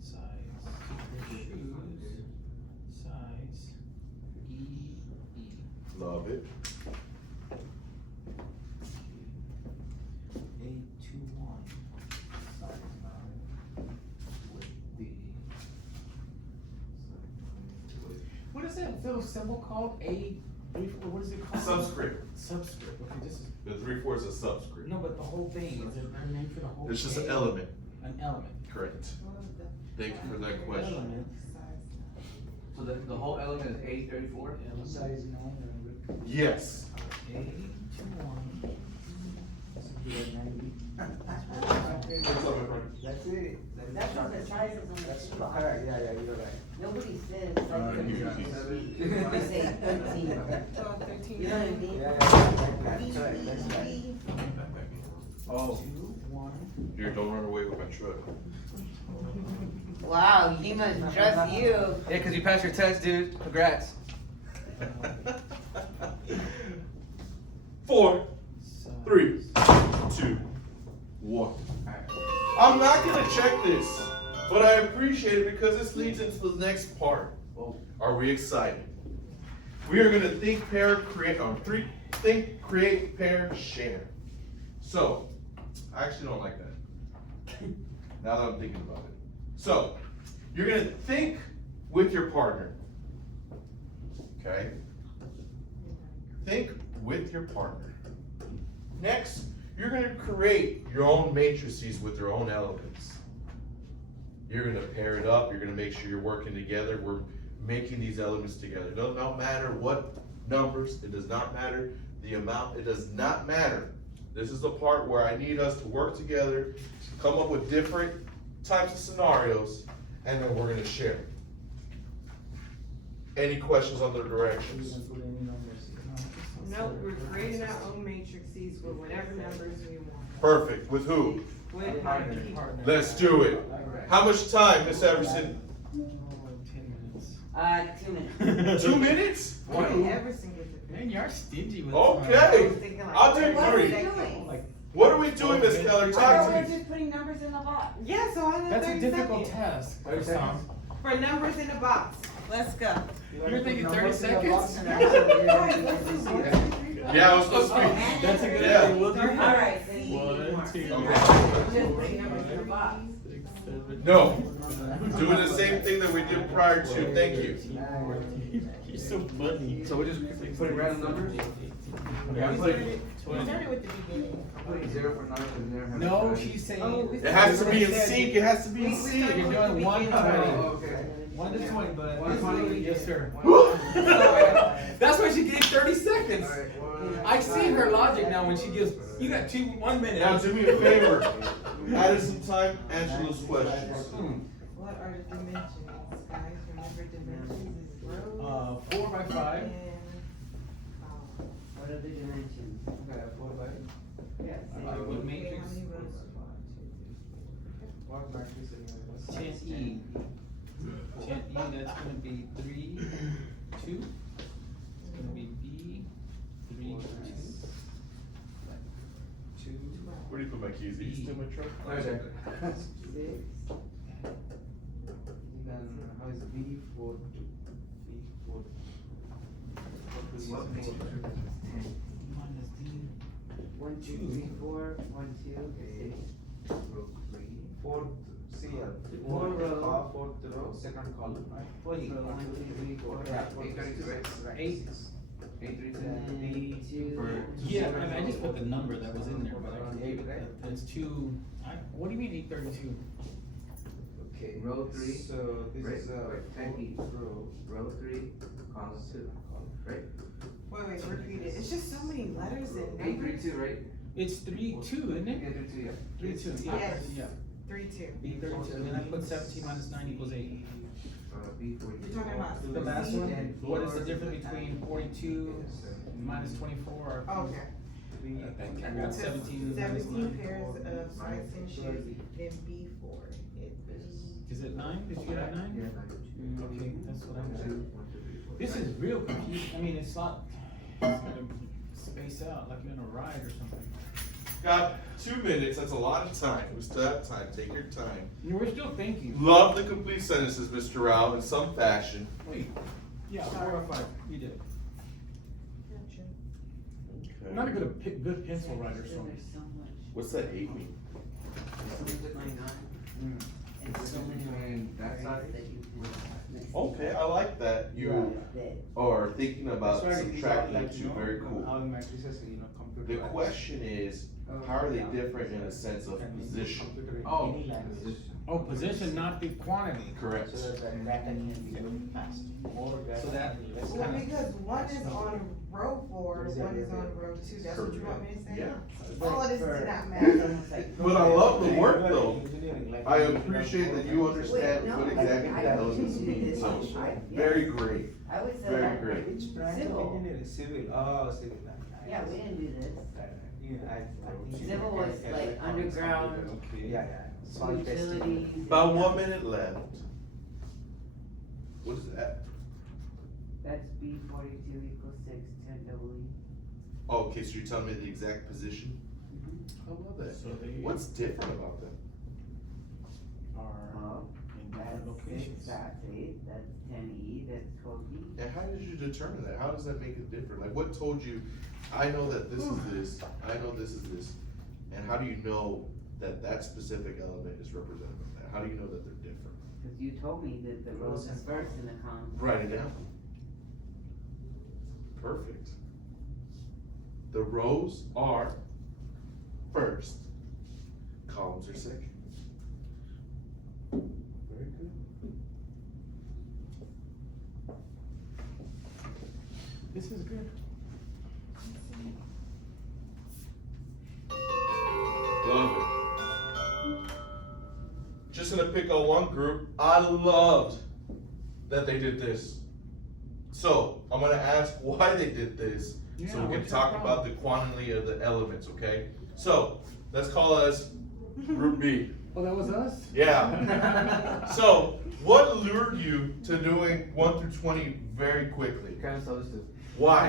size, 2 pair shoes, size, E. Love it. 821, size 9, with B. What is that little symbol called? What is it called? Subscript. Subscript, okay, this is, The 3/4 is a subscript. no, but the whole thing, is there a name for the whole? It's just an thing? element. An element. Correct. Thank you for that question. Element. So the whole element is A34? Size 9. Yes. 821. What's up, my friend? That's it. That's what the size is on the That's sheet. correct, yeah, you're right. Nobody says size you 13. got it. They say 13. 12, 13. You know what I mean? Yeah, that's right, that's right. Oh, 2, 1. here, don't run away with my truck. Wow, he must trust you. Yeah, cause you passed your test, dude. Congrats. 4, 3, 2, 1. I'm not gonna check this, but I appreciate it because this leads into the next part. Are we excited? We are gonna think, pair, create, think, create, pair, share. So, I actually don't like that. Now that I'm thinking about it. So, you're gonna think with your partner. Okay? Think with your partner. Next, you're gonna create your own matrices with your own elements. You're gonna pair it up, you're gonna make sure you're working together, we're making these elements together. It does not matter what numbers, it does not matter the amount, it does not matter. This is the part where I need us to work together, come up with different types of scenarios, and then we're gonna share. Any questions on the directions? No, we're creating our own matrices with whatever numbers we want. Perfect, with who? With Partner. Let's do it. How much time, Miss Everson? 10 minutes. 2 minutes. 2 minutes? Everson gets it. Man, you are stingy with Okay, Thinking like- I'll take What are we 3. doing? Like, What are we doing, Miss Keller? I Talk thought to we were me. just putting numbers in the box. Yeah, so I had that's a 30 difficult seconds. task. 30 seconds? For numbers in the box. Let's go. You're thinking 30 seconds? Yeah, I was supposed to be. That's a good Yeah. idea. We'll do All that. right, then you need more. 1, 2, Okay. Just putting numbers in the box. 6, 7. No, doing the same thing that we did prior to, thank you. You're so funny. So we're just putting random numbers? Yeah, We put started with the beginning. Putting 0 for 9 because we never have. No, a she's saying. Oh, It has to be in sync, it has to be in We sync. started You're with doing the 1 to beginning. 20. Oh, okay. 1 to 20, but 1 to 20? yes, sir. One- That's why she gave 30 seconds. seconds. I see her logic now when she gives, you got 1 minute. Now do me a favor, add some time, answer those questions. What are the dimensions, guys? Remember dimensions is rows 4 by 5. and, What are the dimensions? Okay, 4 by. Yeah. What how matrix? many rows? What matrix is 10E. 10E, that's gonna be 3, 2. It's gonna be B, 3, 2. Where do you put my keys? Are you still in my truck? Right there. 6. Then how is B4 to B4? What matrix? Minus D. 1, 2, 3, 4, 1, 2, 6. 4th CL. 4 row. 4th row, second column, right? Wait, 1, 2, 3, 4. Yeah, 832, right? 8. 832. Two. For- Yeah, I mean, I just put the number that was in there, but I can give it, that's 2, what do you mean 832? Okay. Row 3. So this Right, is right, 10E. row. Row 3, column 2, right? Wait, repeat it. It's just so many letters and numbers. 832, right? It's 3, 2, isn't it? 832, yeah. 3, 2, yeah, Yes. yeah. 3, 2. B 32, and then I put 17 minus 9 equals 8. B42. You're talking about The last one, And what is the four. difference between 42 minus 24? Okay. I got 17 minus 17 9. pairs of slides and shoes, then B4. Is it 9? Did you get a 9? Yeah, Okay, that's what I got. This is real confusing, I mean, it's not, it's gonna space out like you're in a ride or something. Got 2 minutes, that's a lot of time. We still have time, take your time. We're still thinking. Love the complete sentences, Mr. Rao, in some fashion. Wait, yeah, 4 or 5, you did it. Gotcha. I'm not a good pencil writer, so. There's so much. What's that 8 mean? It's between that side. Okay, I like that. You are thinking about subtracting two, very cool. All matrices, computer. The question is, how are they different in a sense of position? Oh, Any language. position. Oh, position, not the quantity. Correct. So that the data can be looked fast. More data. So that- less Well, time. because one is on row 4, one is on row 2, that's what you want me to say? Yeah. All of this did not matter. But I love the work Like though. engineering, like I engineering, appreciate that you understand what exactly the elements mean, so, very great, I was, very great. Which branch of Civil. engineering? Civil, oh, civil. Yeah, we didn't do this. Yeah, I think. Civil was like underground, Okay. Yeah. Soil testing. utilities. About 1 minute left. What is that? That's B 42 equals 6, 10 double E. Oh, okay, so you're telling me the exact position? I love that. So they What's different about them? are Well, in that's different 6, locations. that's 8, that's 10E, that's 12E. And how did you determine that? How does that make it different? Like, what told you, I know that this is this, I know this is this, and how do you know that that specific element is representative of that? How do you know that they're different? Cause you told me that the rows is first in the column. Write it down. Perfect. The rows are first, columns are second. Very good. This is good. Love it. Just gonna pick on one group. I loved that they did this. So I'm gonna ask why they did this, so Yeah, we can what's your talk problem? about the quantity of the elements, okay? So let's call us Group B. Oh, that was us? Yeah. So what lured you to doing 1 through 20 very quickly? Kind of so this too. Why?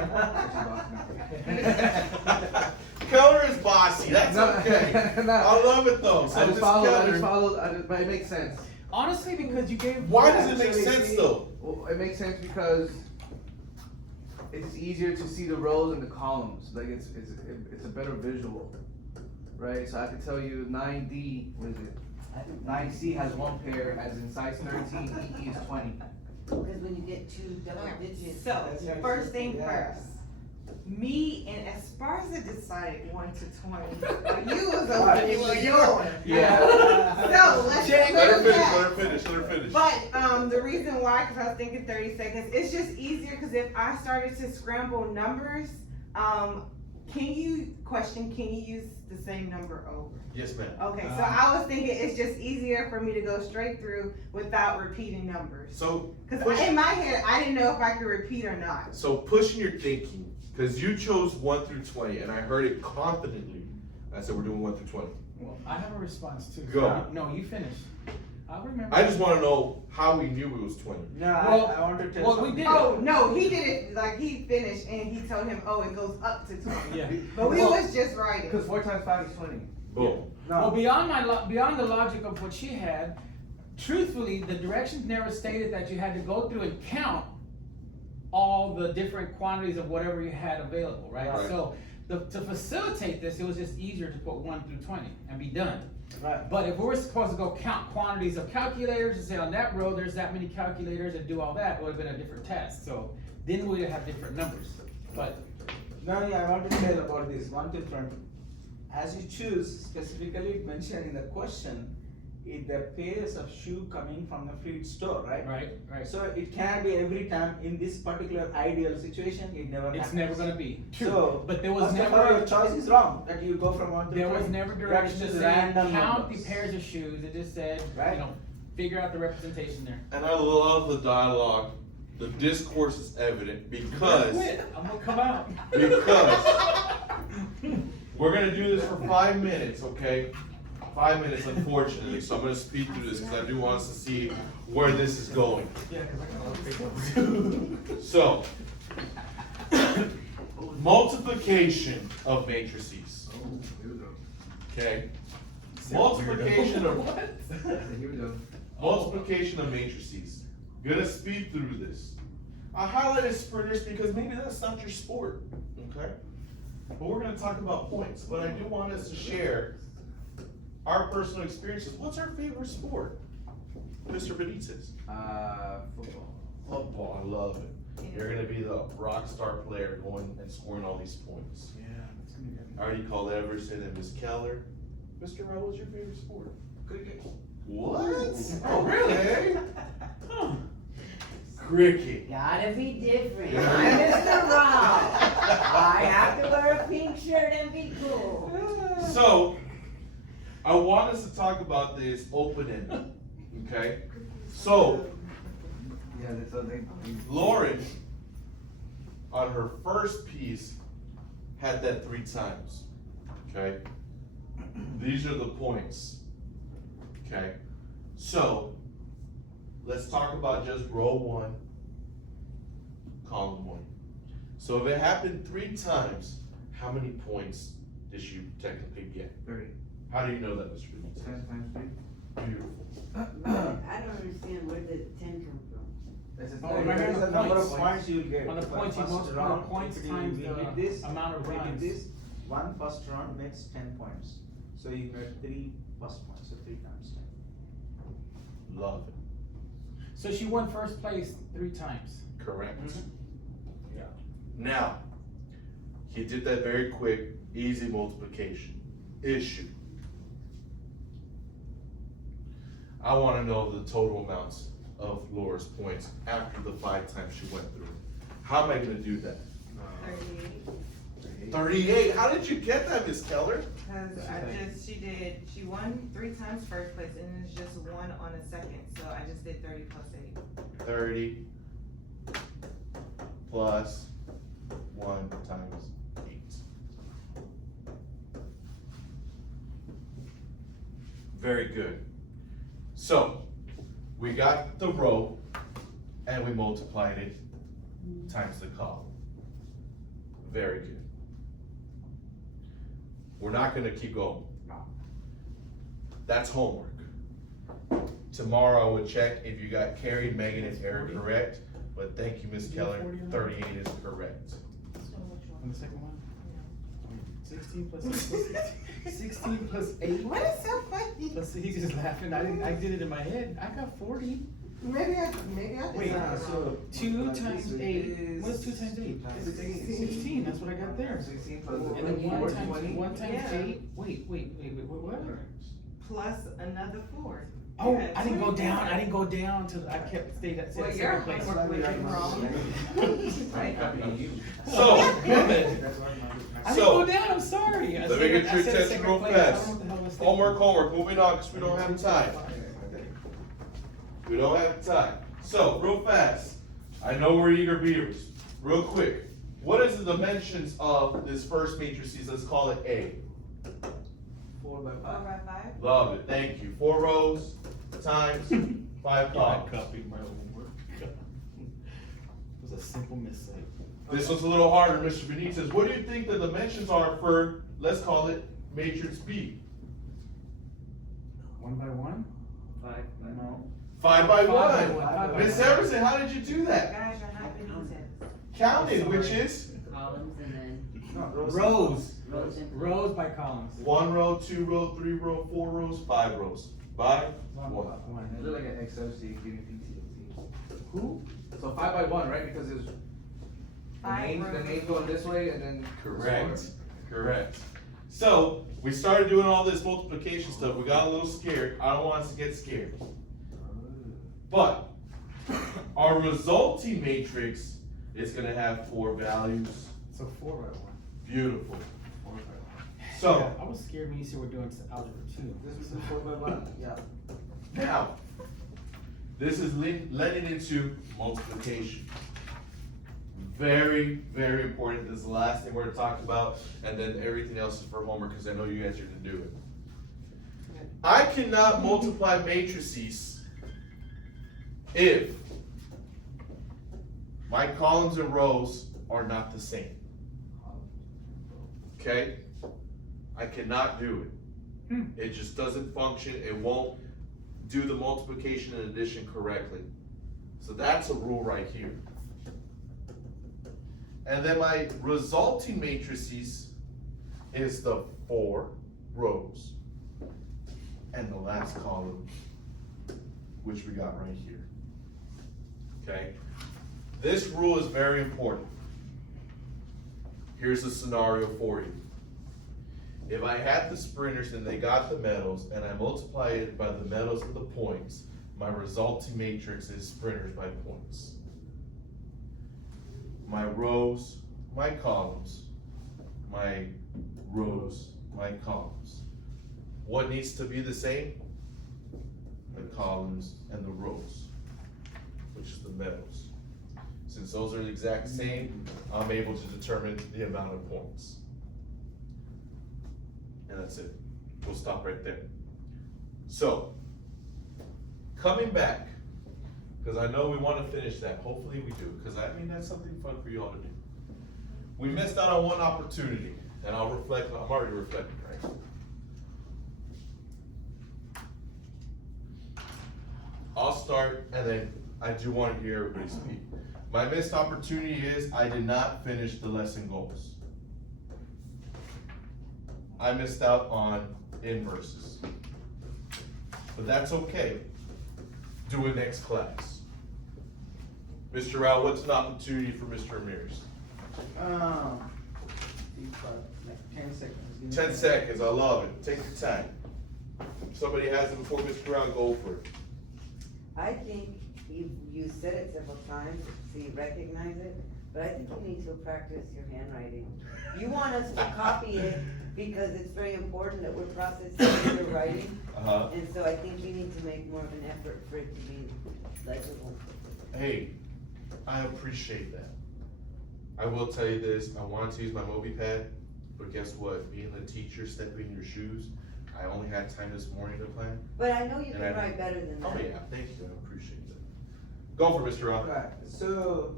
Keller is bossy. That's okay. No. I love it though. So I just this followed, Keller- but it makes sense. Honestly, because you gave. Why does it make Actually, sense see, though? Well, it makes sense because it's easier to see the rows and the columns. Like it's a better visual, right? So I can tell you 9D, what is it? 9C has 1 pair, as in size 13, EE is 20. Because when you get two double digits. So, That's right. first thing Yeah. first. Me and Esparza decided 1 to 20, but you was over there with yours. Yeah. So, let's Let her clear finish, that. let her finish, let her finish. But the reason why, because I was thinking 30 seconds, it's just easier because if I started to scramble numbers, can you use the same number over? Yes, ma'am. Okay, so I was thinking it's just easier for me to go straight through without repeating numbers. So, Cause push- in my head, I didn't know if I could repeat or not. so pushing your thinking, because you chose 1 through 20, and I heard it confidently. I said we're doing 1 through 20. Well, I have a response too. Go. No, you finish. I'll remember. I just want to know how we knew it was 20. No, Well- I want to tell well, we something. did. Oh, no, he did it, like, he finished and he told him, oh, it goes up to 20. Yeah. But we Well, was just writing. Cause 4 times 5 is 20. Boom. Well, beyond the logic of what she had, truthfully, the directions never stated that you had to go through and count all the different quantities of whatever you had available, right? Right. So, to facilitate this, it was just easier to put 1 through 20 and be done. Right. But if we were supposed to go count quantities of calculators and say on that row there's that many calculators and do all that, it would have been a different task. So then we would have different numbers. But No, yeah, I want to tell about this 1 to 20. As you choose, specifically it mentioned in the question, the pairs of shoe coming from the fleet store, right? right. So it can be every time in this particular ideal situation, it never happens. It's never gonna be true. So, but there was first of never all, your choice is wrong, that you go from 1 to 20. there was never You have to direction to choose say random count numbers. the pairs of shoes. It just said Right. figure out the representation there. And I love the dialogue. The discourse is evident because I'm gonna come out. we're gonna do this for 5 minutes, okay? 5 minutes, unfortunately. So I'm gonna speed through this because I do want us to see where this is going. Yeah, because I got a lot of papers. So, multiplication of matrices. Oh, here we go. Okay. Multiplication of Here we go. multiplication of matrices. Gonna speed through this. I highlighted sprinters because maybe that's not your sport, okay? But we're gonna talk about points. But I do want us to share our personal experiences. What's our favorite sport? Mr. Benitez. Football. Football, I love it. You're gonna be the rock star player going and scoring all these points. Yeah, it's gonna be good. I already called Everson and Miss Keller. Mr. Rowe, what's your favorite sport? Cricket. What? Oh, really? Cricket. Gotta be different. Yeah. I'm Mr. Rob. I have to wear a pink shirt and be cool. So, I want us to talk about this open-ended, okay? So, Yeah, so they Lauren, on her first piece, had that 3 times, okay? These are the points, okay? So, let's talk about just row 1, column 1. So if it happened 3 times, how many points did she technically get? 30. How do you know that, Mr. Benitez? 10 times 3. Beautiful. I don't understand where did 10 come from. This is Oh, thirty. right here There is on a the number of points. points you will get. On the points, you First multiply round, points if we times did the this, amount of we did runs. this, one first round makes 10 points. So you get 3 first points, so 3 times 10. Love it. So she won first place 3 times. Correct. Mhm. Yeah. Now, he did that very quick, easy multiplication. Issue. I wanna know the total amounts of Laura's points after the 5 times she went through. How am I gonna do that? 38. 38, how did you get that, Miss Keller? Cause she won 3 times first place and it's just 1 on the second, so I just did 30 plus 8. 30 plus 1 times 8. Very good. So, we got the row and we multiplied it times the column. Very good. We're not gonna keep going. That's homework. Tomorrow I would check if you got Carrie, Megan, and Eric correct, but thank you, Ms. Keller, 38 is correct. On the second one? 16 plus 8. 16 plus 8. What is so funny? Plus, he's just laughing. I did it in my head. I got 40. Maybe I did Wait, something wrong. 2 times 8. What's 2 times 8? 16. That's what I got there. 16 plus And then 1 times 20. 1 times Yeah. 8. Wait, what? Plus another 4. Oh, You had I didn't go 24. down. I didn't go down till I kept stayed at Well, second your place. homework would be wrong. Right, copy you. So, good. get I your said attention second real place. I don't fast. know what the hell I was thinking. Homework, moving on, cause we don't have time. We don't have time. So, real fast, I know we're eager beavers. Real quick, what is the dimensions of this first matrices? Let's call it A. 4 by 4 5. by 5. Love it, thank you. 4 rows times 5 I columns. copied my homework. It was a simple mistake. This was a little harder, Mr. Benitez. What do you think the dimensions are for, let's call it matrix B? 1 by 1? 5. No. 5 by 5 by 1. 5 by Miss 1. Everson, how did you do that? Guys, you're not Benitez. Counted, which is Columns and then No, Rows. rows and. Rows by columns. 1 row, 2 row, 3 row, 4 rows, 5 rows. By 1. It looked like an Excel sheet giving PT. Who? So 5 by 1, right? Because it's the 5 names rows. going this way and then. Correct. Correct. So, we started doing all this multiplication stuff. We got a little scared. I don't want us to get scared. But, our resulting matrix is gonna have 4 values. So 4 by 1. Beautiful. 4 by 1. So, Yeah, I was scared when you said we're doing algebra 2. This is 4 by 1. Yeah. now, this is leading into multiplication. Very, very important. This is the last thing we're gonna talk about, and then everything else is for homework, because I know you guys are gonna do it. I cannot multiply matrices if my columns and rows are not the same. Okay? I cannot do it. It just doesn't function. It won't do the multiplication and addition correctly. So that's a rule right here. And then my resulting matrices is the 4 rows and the last column, which we got right here. Okay? This rule is very important. Here's a scenario for you. If I had the sprinters and they got the medals and I multiply it by the medals and the points, my resulting matrix is sprinters by points. My rows, my columns, my rows, my columns. What needs to be the same? The columns and the rows, which is the medals. Since those are the exact same, I'm able to determine the amount of points. And that's it. We'll stop right there. So, coming back, because I know we want to finish that. Hopefully we do, because I mean, that's something fun for you all to do. We missed out on one opportunity, and I'll reflect, I'm already reflecting, right? I'll start, and then I do want to hear everybody speak. My missed opportunity is I did not finish the lesson goals. I missed out on inverses. But that's okay. Do it next class. Mr. Rao, what's an opportunity for Mr. Ramirez? Like 10 seconds. Give me 10 seconds, I love it. Take your time. If somebody has it before Mr. Rao, go for it. I think you said it several times, so you recognize it, but I think you need to practice your handwriting. You want us to copy it because it's very important that we're processing your writing. Uh-huh. And so I think you need to make more of an effort for it to be legible. Hey, I appreciate that. I will tell you this, I wanted to use my MobiPad, but guess what? Being the teacher, stepping in your shoes, I only had time this morning to plan. But I know you And can I- write better than that. Oh yeah, thank you, I appreciate that. Go for it, Mr. Rao. Right, so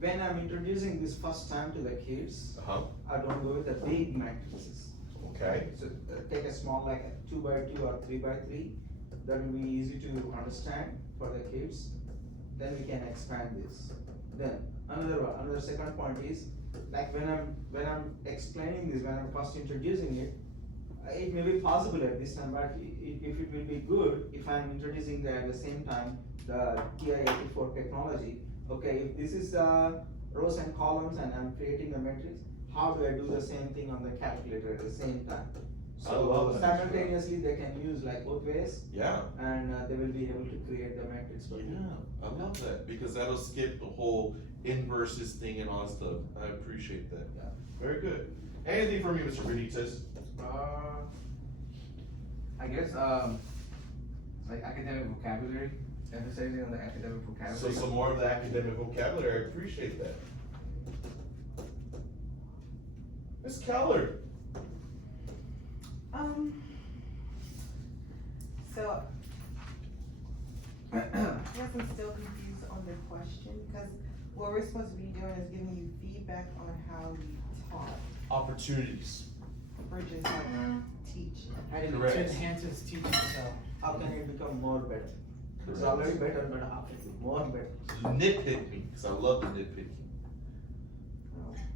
when I'm introducing this first time to the kids, Uh-huh, I don't go with the big matrices. okay. So take a small like a 2 by 2 or 3 by 3, that will be easy to understand for the kids. Then we can expand this. Then another second point is, like when I'm explaining this, when I'm first introducing it, it may be possible at this time, but if it will be good, if I'm introducing at the same time the TI-84 technology. Okay, if this is rows and columns and I'm creating the matrix, how do I do the same thing on the calculator at the same time? I love So that. simultaneously they can use like both ways, Yeah, and they will be able to create the matrix for you. yeah, I love that, because that'll skip the whole inverses thing and all that stuff. I appreciate that. Yeah. Very good. Anything from you, Mr. Benitez? I guess, like academic vocabulary, emphasizing on the academic So vocabulary. some more of the academic vocabulary, I appreciate that. Miss Keller. So, I guess I'm still confused on the question, because what we're supposed to be doing is giving you feedback on how we taught, Opportunities. or just like teaching. And Correct. to enhance his teaching style. How can it become more better? It's Correct. already better, but how can it be more better? Nitpick me, because I love the nitpicking.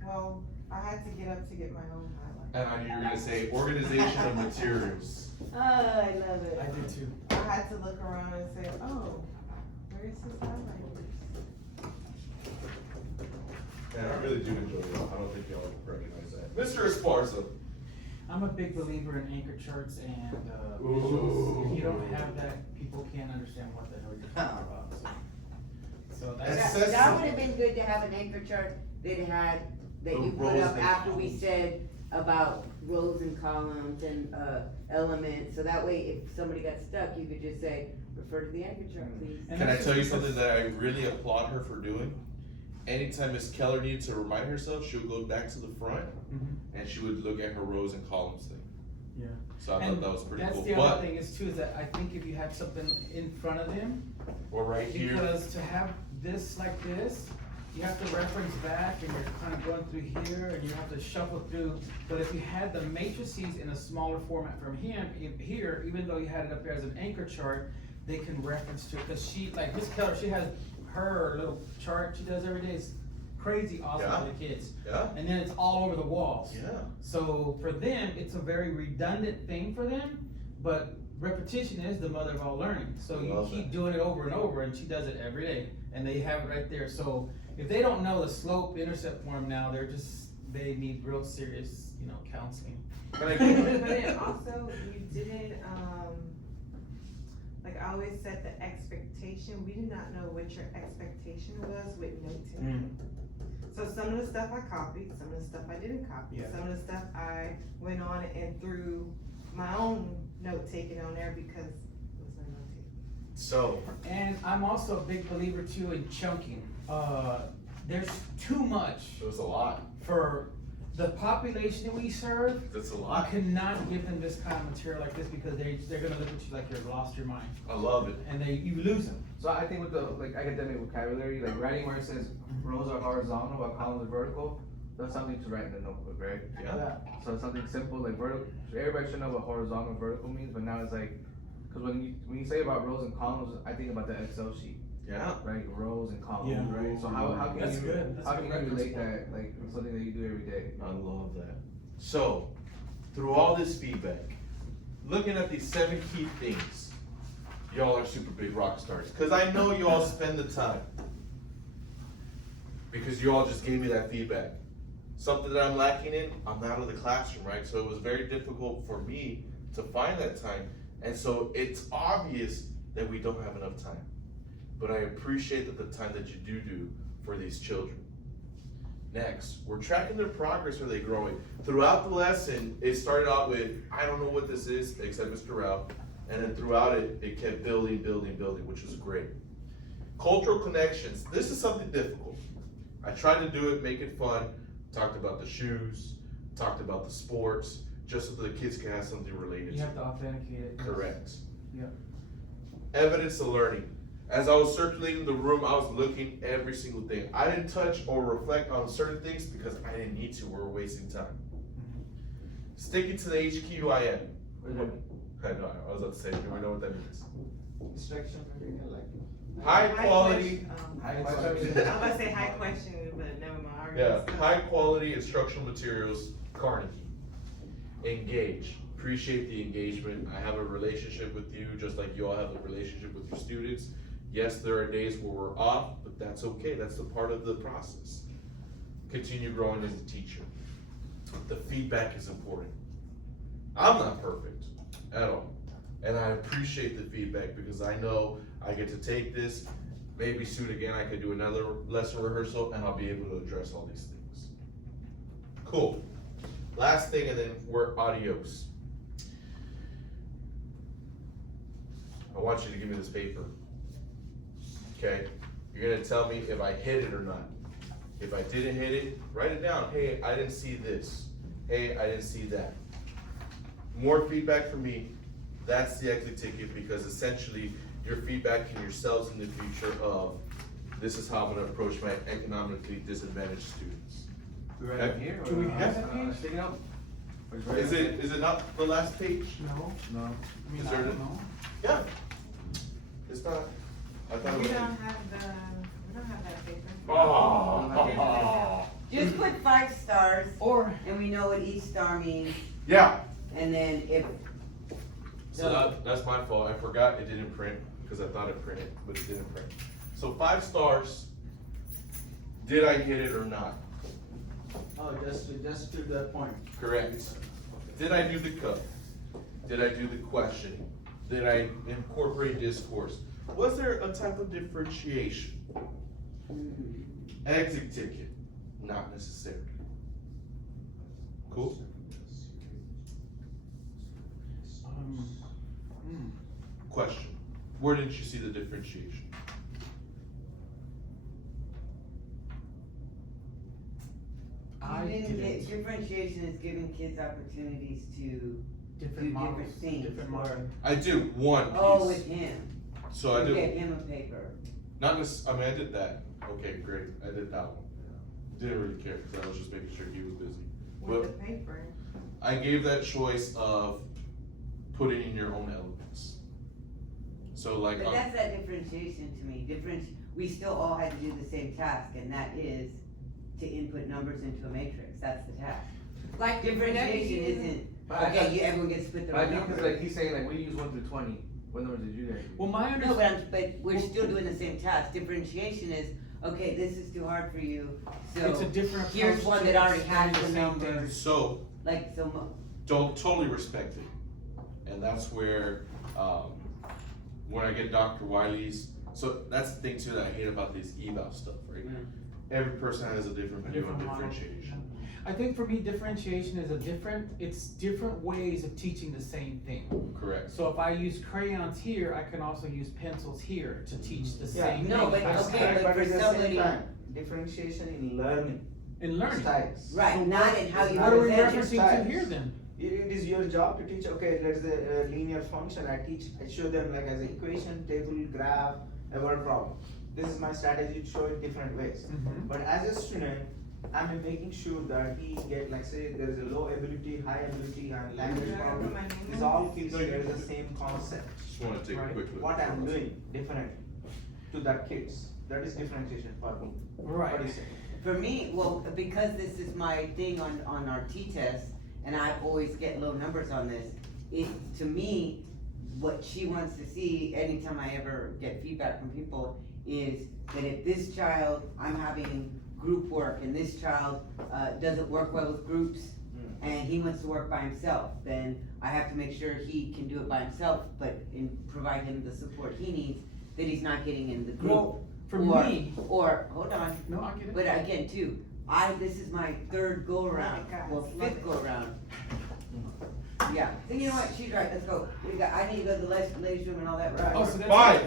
Well, I had to get up to get my own highlight. And I knew you were gonna say organization of materials. Oh, I love it. I did too. I had to look around and say, oh, where's his highlighters? And I really do enjoy it. I don't think y'all recognize that. Mr. Esparza. I'm a big believer in anchor charts and, Ooh. visuals. If you don't have that, people can't understand what the hell you're talking about, so That's- that's. That would have been good to have an anchor chart that had, that The you put rows up and after we columns. said about rows and columns and, elements, so that way if somebody got stuck, you could just say, refer to the anchor chart, please. And Can I that's tell you just something because- that I really applaud her for doing? Anytime Miss Keller needed to remind herself, she would go back to the front Mhm. and she would look at her rows and columns thing. Yeah. So I thought And that was pretty that's cool. the But, other thing is too, is that I think if you had something in front of them, or right here, because to have this like this, you have to reference back and you're kind of going through here and you have to shuffle through. But if you had the matrices in a smaller format from here, even though you had it up there as an anchor chart, they can reference to it. Cause she, like Miss Keller, she has her little chart she does every day. It's crazy awesome Yeah. for the kids. yeah, And then it's all over the walls. yeah. So for them, it's a very redundant thing for them, but repetition is the mother of all learning. So you Love keep that. doing it over and over, and she does it every day, and they have it right there. So if they don't know the slope intercept form now, they need real serious, counseling. Can I But get, then also, you didn't, like I always set the expectation, we did not know what your expectation was with note taking. So some of the stuff I copied, some of the stuff I didn't copy, Yeah. some of the stuff I went on and threw my own note taking on there because it was my note taking. so, And I'm also a big believer too in chunking. There's too much it was a lot. for the population that we serve. That's a You lot. cannot give them this kind of material like this because they're gonna look at you like you've lost your mind, I love it. and you lose them. So I think with the like academic vocabulary, like writing where it says rows are horizontal while columns are vertical, that's something to write in the notebook, right? Yeah. So it's something simple like vertical. Everybody should know what horizontal and vertical means, but now it's like, because when you say about rows and columns, I think about the Excel sheet, Yeah. right? Rows and columns, Yeah. right? So how can That's you good. That's how a can good you relate reference that like with something that you do every day? I love that. So, through all this feedback, looking at these 7 key things, y'all are super big rock stars. Cause I know y'all spend the time. Because you all just gave me that feedback. Something that I'm lacking in, I'm out of the classroom, right? So it was very difficult for me to find that time. And so it's obvious that we don't have enough time. But I appreciate that the time that you do for these children. Next, we're tracking their progress. Are they growing? Throughout the lesson, it started out with, I don't know what this is, except Mr. Rao. And then throughout it, it kept building, which was great. Cultural connections. This is something difficult. I tried to do it, make it fun. Talked about the shoes, talked about the sports, just so the kids can have something related You to. have to authenticate it. Correct. Yeah. Evidence of learning. As I was circulating the room, I was looking every single thing. I didn't touch or reflect on certain things because I didn't need to. We were wasting time. Sticking to the HQIM. I know, I was about to say, do we know what that means? Instruction material, like. High quality, High I was question. about to say high question, but never mind. I already yeah, skipped. high quality instructional materials, Carnegie. Engage. Appreciate the engagement. I have a relationship with you, just like you all have a relationship with your students. Yes, there are days where we're off, but that's okay. That's the part of the process. Continue growing as a teacher. The feedback is important. I'm not perfect at all. And I appreciate the feedback because I know I get to take this, maybe soon again I could do another lesson rehearsal and I'll be able to address all these things. Cool. last thing, and then we're adios. I want you to give me this paper. Okay? You're gonna tell me if I hit it or not. If I didn't hit it, write it down. Hey, I didn't see this. Hey, I didn't see that. More feedback from me, that's the exit ticket, because essentially you're feedbacking yourselves in the future of, this is how I'm gonna approach my economically disadvantaged students. We write it here, or? Do we have that page? Stick it out? Or just write Is it not the last page? No, No. I mean, Is I there don't know. Yeah. It's not, I thought it We was. don't have that paper. Oh. Just put 5 stars, Or, and we know what each star means, Yeah, and then if. so that's my fault, I forgot it didn't print, because I thought it printed, but it didn't print. So 5 stars, did I hit it or not? Oh, just to that point. Correct. Did I do the cup? Did I do the questioning? Did I incorporate discourse? Was there a type of differentiation? Exit ticket, not necessarily. Cool? Question, where didn't you see the differentiation? I You didn't get, didn't. differentiation is giving kids opportunities to Different do models, different things. different or- models. I did one piece. Oh, with him. So I You did, gave him a paper. not I mean, I did that, okay, great, I did that one. Didn't really care, cause I was just making sure he was busy. With But the paper. I gave that choice of putting in your own elements. So like, But that's that differentiation to me, we still all had to do the same task, and that is to input numbers into a matrix, that's the task. Like Differentiation isn't, But I- okay, everyone gets to put But I their think number. it's like, he's saying like, we use 1 through 20, what numbers did you guys use? Well, my No, understanding, but we're still doing the same task, differentiation is, okay, this is too hard for you, it's a so, different approach. here's one to that already has explain the same numbers. thing. so like, so, don't totally respect it. And that's where, when I get Dr. Wiley's, so that's the thing too that I hate about this eval stuff, right? Mm. Every person has a different A view on different model. differentiation. I think for me, differentiation is it's different ways of teaching the same thing. Correct. So if I use crayons here, I can also use pencils here to teach the Yeah, same thing. no, but okay, but for at the same somebody- time, differentiation in learning In learning. styles. right, not in how you What are we Present present your referencing to styles. here then? It is your job to teach, okay, there's a linear function, I show them like as an equation, table, graph, a word problem. This is my strategy to show it different ways. Mhm. But as a student, I'm making sure that he get, like say, there is a low ability, high ability, and language Yeah, problem. my name These is- all kids share the same concept. Just wanna take a Right. quick look. What I'm doing different to that kids, that is differentiation for me. Right. What do you say? For me, well, because this is my thing on our T-test, and I always get low numbers on this, to me, what she wants to see anytime I ever get feedback from people is that if this child, I'm having group work, and this child, doesn't work well with groups, and he wants to work by himself, then I have to make sure he can do it by himself, but provide him the support he needs, that he's not getting in the group. Well, for Or- me, Or, hold on, no, I get it. but again, too, this is my 3rd go around, Guys, well, love 5th it. go around. Yeah, so you know what, she's right, let's go, I need to go to the ladies' room and all that, Oh, right? so that's Fine. it.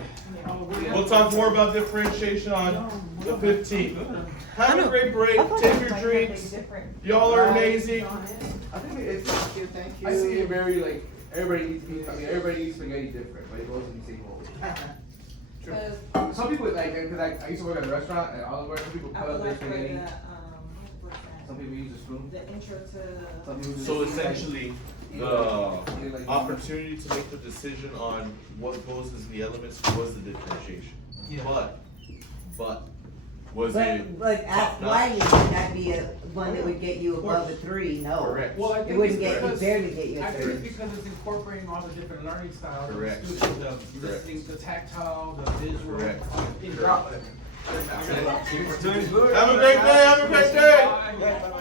Oh, we're- We'll talk more about differentiation on the 15th. Have a great break, take your drinks, y'all are amazing. I think it's, Thank you, thank you. I see it very like, everybody eats meat, I mean, everybody eats spaghetti different, but it goes in the same mold. Cause Some people like, cause I used to work at a restaurant, and all the some people I cut would up their like for spaghetti, the, what's some that? people use a spoon, The intro to. some people just. So essentially, the They like- opportunity to make the decision on what goes in the elements was the differentiation. Yeah. But, was it But ask top notch? Wiley, would that be a one that would get you above a 3? No. Correct. Well, I It think wouldn't it's get, because, barely get you I a think 3. it's because it's incorporating all the different learning styles. of the Correct. students, the Correct. listening, the tactile, the visual. Correct. in- Correct. Doing good. Have a great day, have a great day. Bye.